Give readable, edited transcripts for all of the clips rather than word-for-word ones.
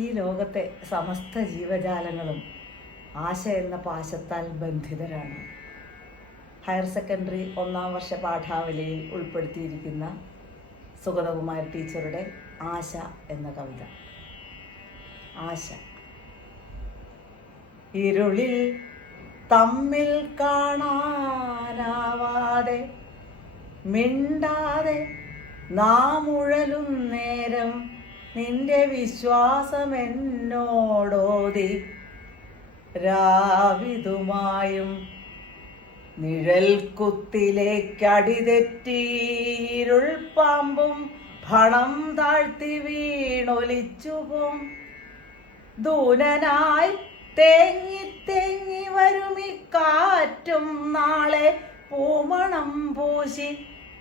ഈ ലോകത്തെ സമസ്ത ജീവജാലങ്ങളും ആശ എന്ന പാശത്താൽ ബന്ധിതരാണ്. ഹയർ സെക്കൻഡറി 1ാം വർഷ പാഠാവലിയിൽ ഉൾപ്പെടുത്തിയിരിക്കുന്ന സുഗതകുമാരി ടീച്ചറുടെ ആശ എന്ന കവിത. ആശ. ഇരുളിൽ തമ്മിൽ കാണാനാവാതെ മിണ്ടാതെ നാം ഉഴലും നേരം നിന്റെ വിശ്വാസമെന്നോടോതി രാവിതുമായും നിഴൽ കുത്തിലേക്കടിതെറ്റിയിരുൾ പാമ്പും ഭണം താഴ്ത്തി വീണൊലിച്ചുപോം. ദൂനനായി തേങ്ങി തേങ്ങി വരുമി കാറ്റും നാളെ പൂമണം പൂശി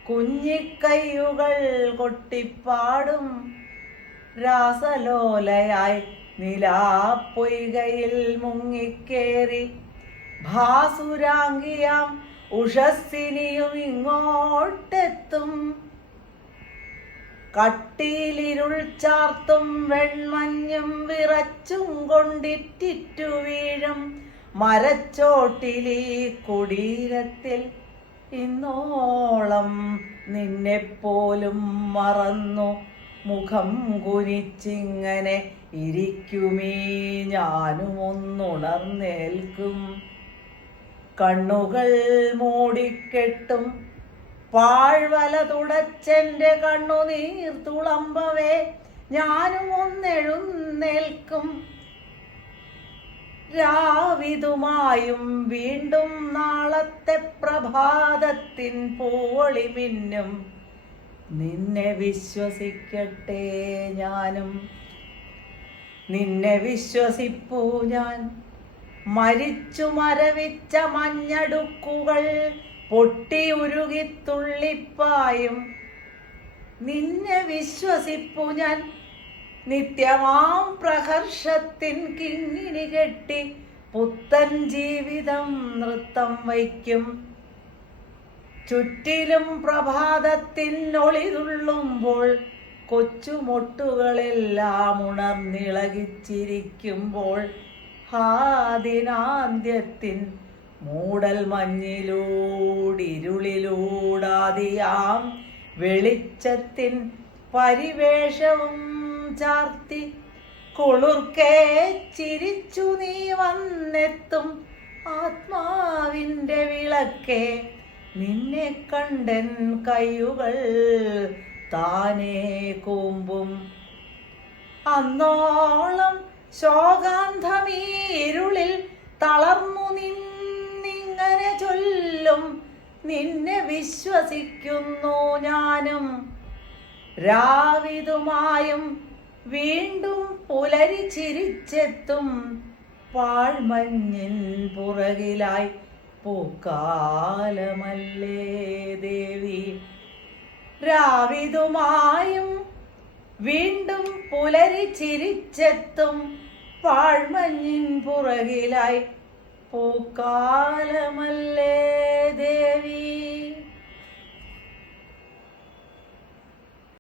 കുഞ്ഞിക്കൈയുകൾ കൊട്ടിപ്പാടും. രാസലോലയായി നിലാപ്പൊയ്കയിൽ മുങ്ങിക്കേറി ഭാസുരാംഗിയാം ഉഷസ്സിനിയും ഇങ്ങോട്ടെത്തും. കട്ടിയിലിരുൾ ചാർത്തും വെൺമഞ്ഞും വിറച്ചും കൊണ്ടിറ്റിറ്റു വീഴും മരച്ചോട്ടിലീ കുടീരത്തിൽ ഇന്നോളം നിന്നെപ്പോലും മറന്നു മുഖം കുനിച്ചിങ്ങനെ ഇരിക്കുമീ ഞാനും ഒന്നുണർന്നേൽക്കും. കണ്ണുകൾ മൂടിക്കെട്ടും പാഴ്വല തുടച്ചെൻ്റെ കണ്ണുനീർ തുളമ്പവേ ഞാനും ഒന്നെഴുന്നേൽക്കും. രാവിതുമായും വീണ്ടും നാളത്തെ പ്രഭാതത്തിൻ പൂവൊളി മിന്നും. നിന്നെ വിശ്വസിക്കട്ടെ ഞാനും, നിന്നെ വിശ്വസിപ്പൂ ഞാൻ. മരിച്ചു മരവിച്ച മഞ്ഞടുക്കുകൾ പൊട്ടി ഉരുകിത്തുള്ളിപ്പായും. നിന്നെ വിശ്വസിപ്പു ഞാൻ. നിത്യമാം പ്രഹർഷത്തിൻ കിങ്ങിണി കെട്ടി പുത്തൻ ജീവിതം നൃത്തം വയ്ക്കും. ചുറ്റിലും പ്രഭാതത്തിൻ ഒളിതുള്ളുമ്പോൾ കൊച്ചുമൊട്ടുകളെല്ലാം ഉണർന്നിളകിച്ചിരിക്കുമ്പോൾ ഹാദിനാന്ത്യത്തിൻ മൂടൽ മഞ്ഞിലൂടിരുളിലൂടാതിയാം വെളിച്ചത്തിൻ പരിവേഷവും ചാർത്തി കുളിർക്കേ ചിരിച്ചു നീ വന്നെത്തും. ആത്മാവിൻ്റെ വിളക്കേ നിന്നെ കണ്ടൻ കയ്യുകൾ താനേ കൂമ്പും. അന്നോളം ശോകാന്ധമീരുളിൽ തളർന്നു നിന്നിങ്ങനെ ചൊല്ലും. നിന്നെ വിശ്വസിക്കുന്നു ഞാനും. രാവിതുമായും വീണ്ടും പുലരി ചിരിച്ചെത്തും പാഴ്മഞ്ഞിൻ പുറകിലായി പൂക്കാലമല്ലേ ദേവി. രാവിതുമായും വീണ്ടും പുലരി ചിരിച്ചെത്തും പാഴ്മഞ്ഞിൻ പുറകിലായി പൂക്കാലമല്ലേ ദേവി.